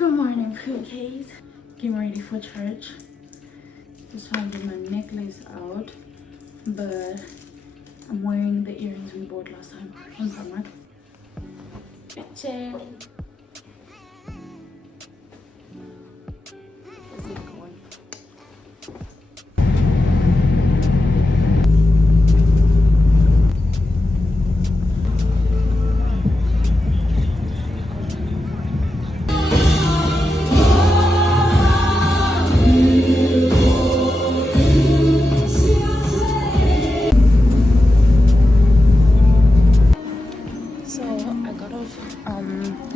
Good morning, pre-Ks. Getting ready for church. Just trying to get my necklace out, but I'm wearing the earrings we bought last time on Primark. Check. Let's get going.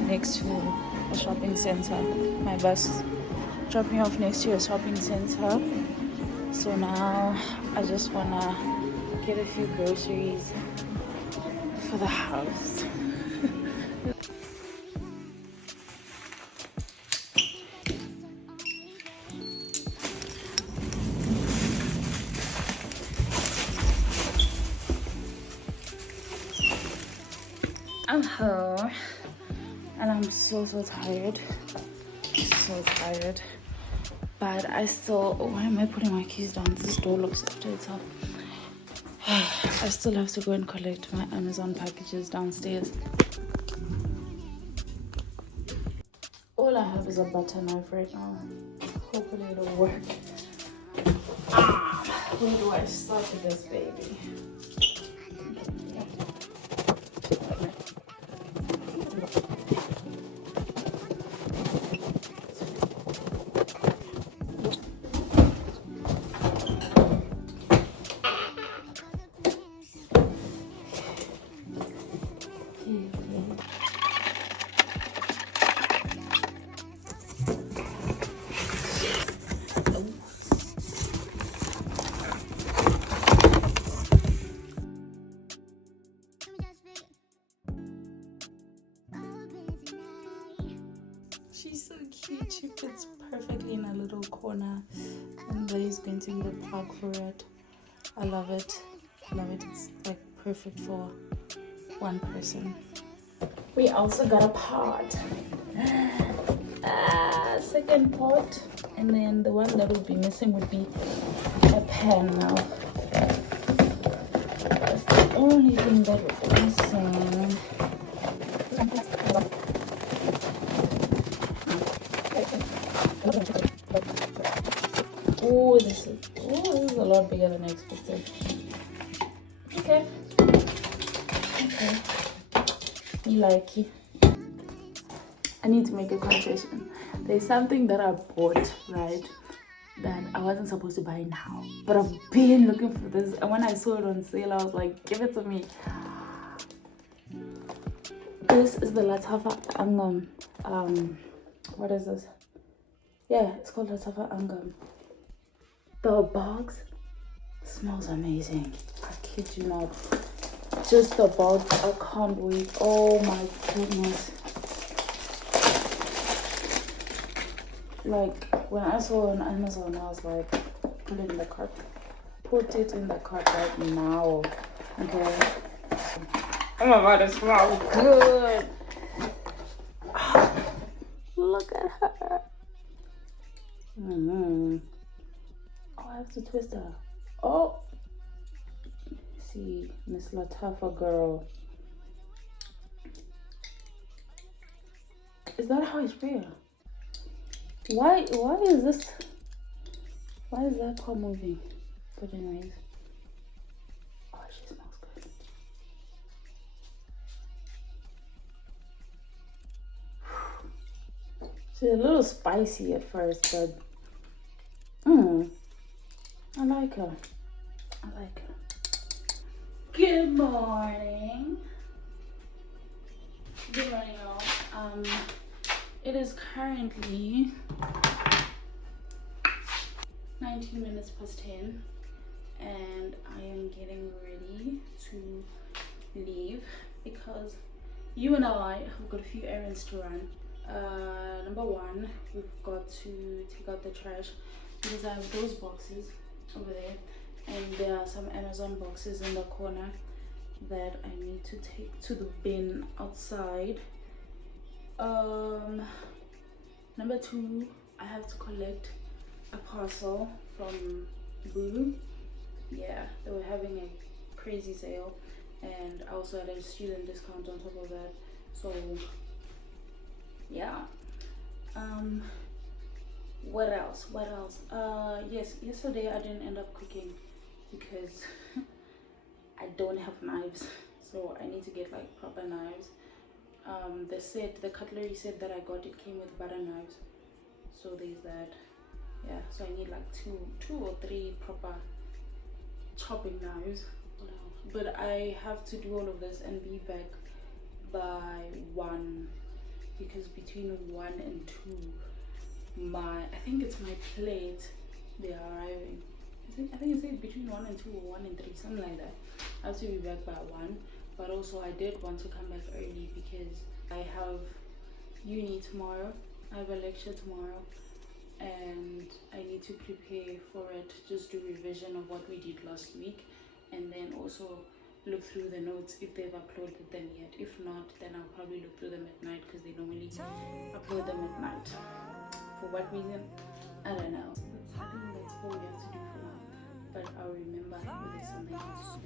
Next to a shopping center. My bus dropped me off next to a shopping center. So now I just wanna get a few groceries for the house. I'm home. And I'm so tired, but I still, why am I putting my keys down? This door looks after itself. I still have to go and collect my Amazon packages downstairs. All I have is a butter knife right now. Hopefully it'll work. Where do I start with this baby? She's so cute. She fits perfectly in a little corner, and there is going to be the plug for it. I love it. It's like perfect for one person. We also got a pot. Second pot, and then the one that would be missing would be a pan now. That's the only thing that was missing. Oh, this is a lot bigger than I expected. Okay. Me like it. I need to make a confession. There's something that I bought, right, that I wasn't supposed to buy now, but I've been looking for this, and when I saw it on sale, I was like, give it to me. This is the Latafa Angam. What is this? Yeah, it's called Latafa Angam. The box smells amazing. I kid you not. Just the box, I can't wait. Oh my goodness. Like, when I saw it on Amazon, I was like, put it in the cart. Put it in the cart right now. Okay. Oh my god, it smells good. Look at her. Oh, I have to twist her. Oh. See, Miss Latafa girl. Is that how I spray her? Why is this? Why is that part moving? But anyways. Oh, she smells good. She's a little spicy at first, but I like her. Good morning. Good morning, y'all. It is currently 19 minutes past 10, and I am getting ready to leave because you and I have got a few errands to run. Number one, we've got to take out the trash because I have those boxes over there, and there are some Amazon boxes in the corner that I need to take to the bin outside. Number 2, I have to collect a parcel from Boohoo. Yeah, they were having a crazy sale, and I also had a student discount on top of that. So yeah. What else? Yes, yesterday I didn't end up cooking because I don't have knives, so I need to get like proper knives. The cutlery set that I got, it came with butter knives, so there's that. Yeah, so I need like two or three proper chopping knives. But I have to do all of this and be back by 1, because between 1 and 2, I think it's my plate, they are arriving. I think it's between 1 and 2 or 1 and 3, something like that. I have to be back by 1. But also I did want to come back early because I have uni tomorrow. I have a lecture tomorrow, and I need to prepare for it, just do revision of what we did last week, and then also look through the notes if they've uploaded them yet. If not, then I'll probably look through them at night, because they normally upload them at night. For what reason? I don't know. I think that's all we have to do for now, but I'll remember if there's something else.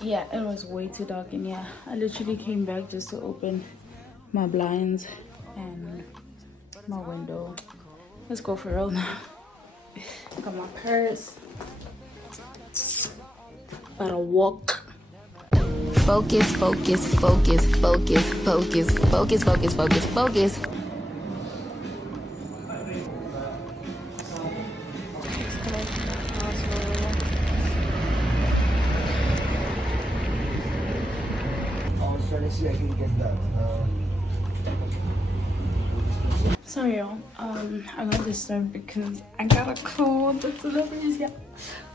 Yeah, it was way too dark in here. I literally came back just to open my blinds and my window. Let's go for real now. Got my purse. Gotta walk. Focus, focus, focus, focus, focus, focus, focus, focus, focus. See, I can get that. Sorry y'all, I got disturbed because I got a call. The delivery is here.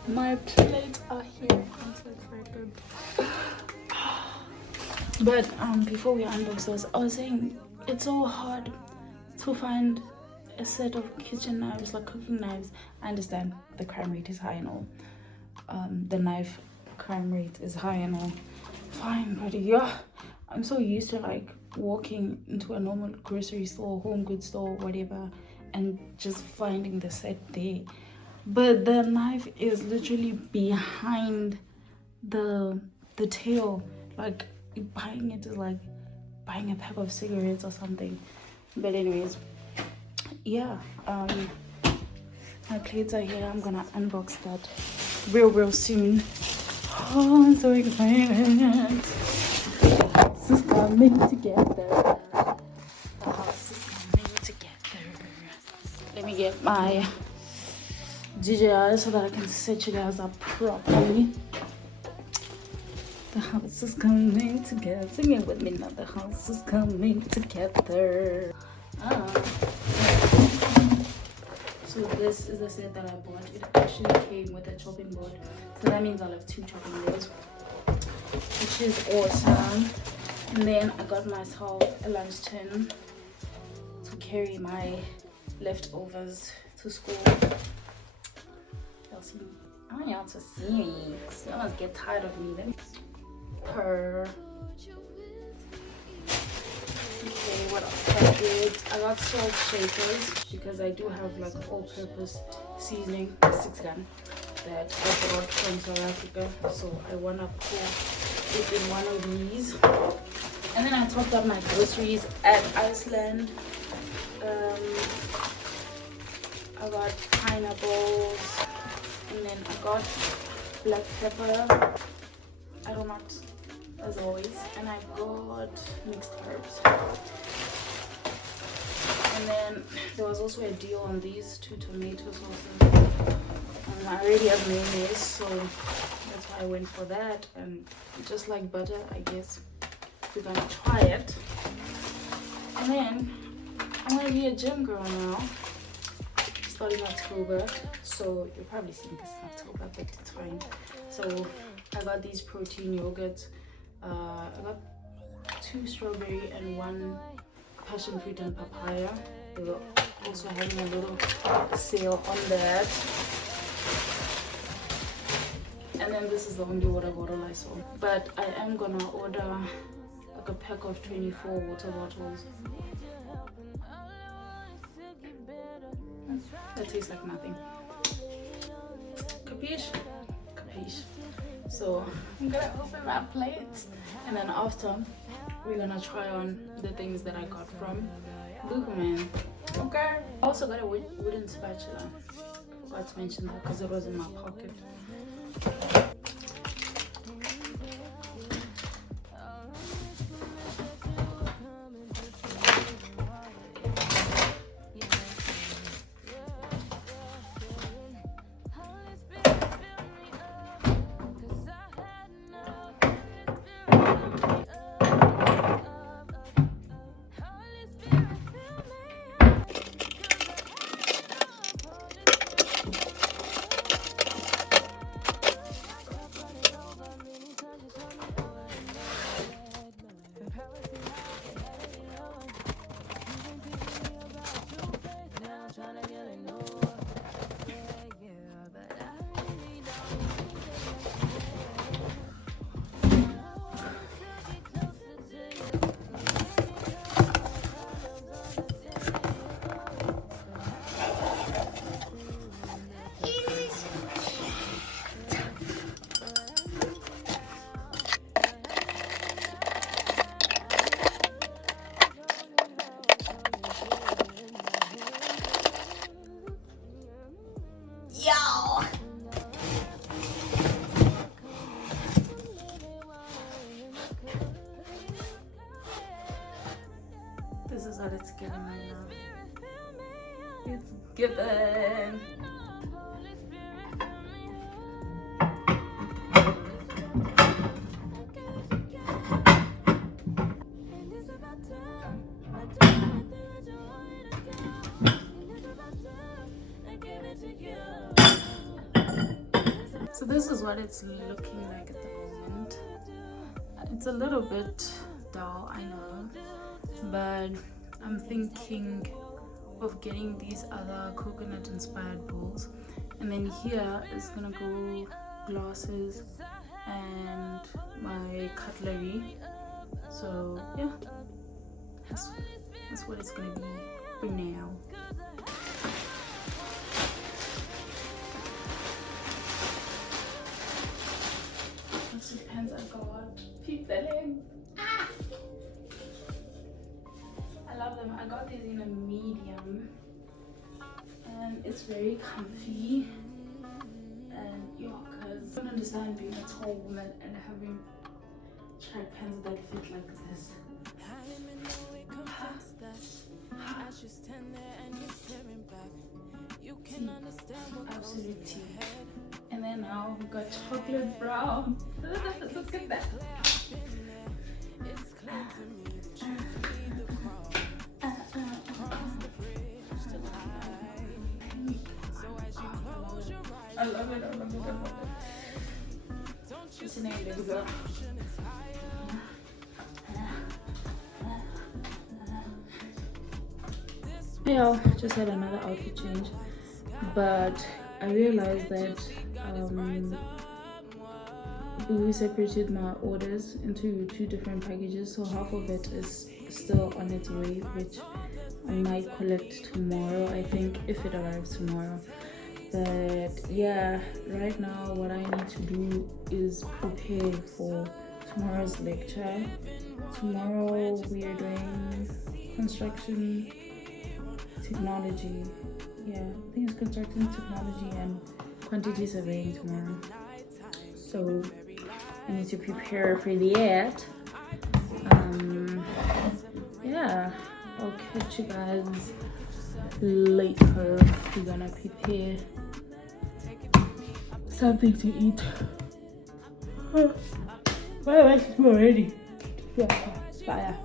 My plates are here. I'm so excited. But before we unbox those, I was saying it's so hard to find a set of kitchen knives, like cooking knives. I understand the crime rate is high and all. The knife crime rate is high and all. Fine, but yeah, I'm so used to like walking into a normal grocery store, home goods store, whatever, and just finding the set there. But the knife is literally behind the tail. Like buying it is like buying a pack of cigarettes or something. But anyways, yeah, my plates are here. I'm gonna unbox that real soon. Oh, I'm so excited. This is coming together. The house is coming together. Let me get my DJI so that I can set you guys up properly. The house is coming together. Sing it with me now. The house is coming together. So this is the set that I bought. It actually came with a chopping board. So that means I'll have 2 chopping boards, which is awesome. And then I got myself a lunch tin to carry my leftovers to school. Y'all see me? I want y'all to see me. Y'all must get tired of me. Let me purr. Okay, what else I did? I got salt shakers because I do have like all-purpose seasoning 6-gun that I brought from South Africa. So I wanna put it in one of these. And then I topped up my groceries at Iceland. I got pineapples, and then I got black pepper, aromat as always, and I got mixed herbs. And then there was also a deal on these 2 tomato sauces. I already have mayonnaise, so that's why I went for that. And just like butter, I guess we're gonna try it. And then I'm gonna be a gym girl now, starting October. So you'll probably see this in October, but it's fine. So I got these protein yogurts. I got 2 strawberry and 1 passion fruit and papaya. They were also having a little sale on that. And then this is the only water bottle I saw. But I am gonna order like a pack of 24 water bottles. That tastes like nothing. Capiche? Capiche. So I'm gonna open my plates, and then after we're gonna try on the things that I got from Boohoo Man. Okay. I also got a wooden spatula. I forgot to mention that because it was in my pocket. This is what it's giving right now. It's given. So this is what it's looking like at the moment. It's a little bit dull, I know, but I'm thinking of getting these other coconut inspired bowls, and then here is gonna go glasses and my cutlery. So yeah, that's what it's gonna be for now. Let's see the pens I got. Peep the leg. Ah! I love them. I got these in a medium, and it's very comfy. And yeah, because I don't understand being a tall woman and having track pants that fit like this. Absolute tea. And then now we got chocolate brown. Look at that. I love it, I love it, I love it. What's your name, baby girl? Yeah, just had another outfit change, but I realized that Boohoo separated my orders into 2 different packages, so half of it is still on its way, which I might collect tomorrow, I think, if it arrives tomorrow. But yeah, right now what I need to do is prepare for tomorrow's lecture. Tomorrow we are doing construction technology. Yeah, I think it's construction technology and quantity surveying tomorrow. So I need to prepare for that. Yeah, I'll catch you guys later. We're gonna prepare something to eat. Why am I already? Yeah, fire.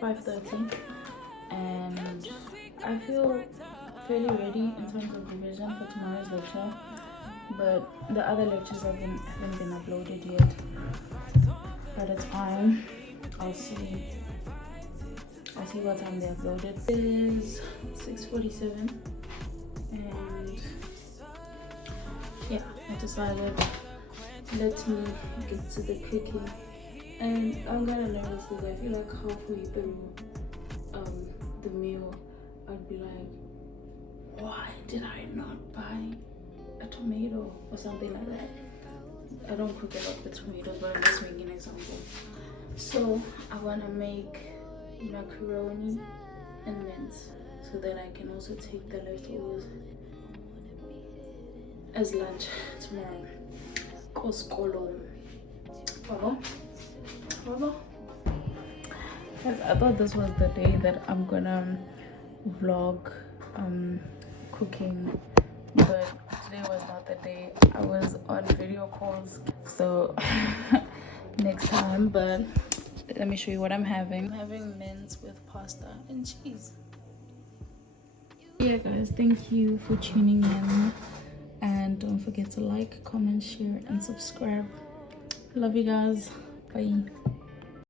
5:30, and I feel fairly ready in terms of revision for tomorrow's lecture, but the other lectures haven't been uploaded yet. But it's fine. I'll see what time they uploaded. It is 6:47, and yeah, I decided let me get to the cooking. And I'm gonna notice this, I feel like halfway through the meal I'd be like, why did I not buy a tomato or something like that? I don't cook a lot with tomatoes, but I'm just making an example. So I want to make macaroni and mince so that I can also take the leftovers as lunch tomorrow. Koskolo. I thought this was the day that I'm gonna vlog cooking, but today was not the day. I was on video calls, so next time. But let me show you what I'm having. I'm having mince with pasta and cheese. Yeah guys, thank you for tuning in, and don't forget to like, comment, share and subscribe. Love you guys. Bye.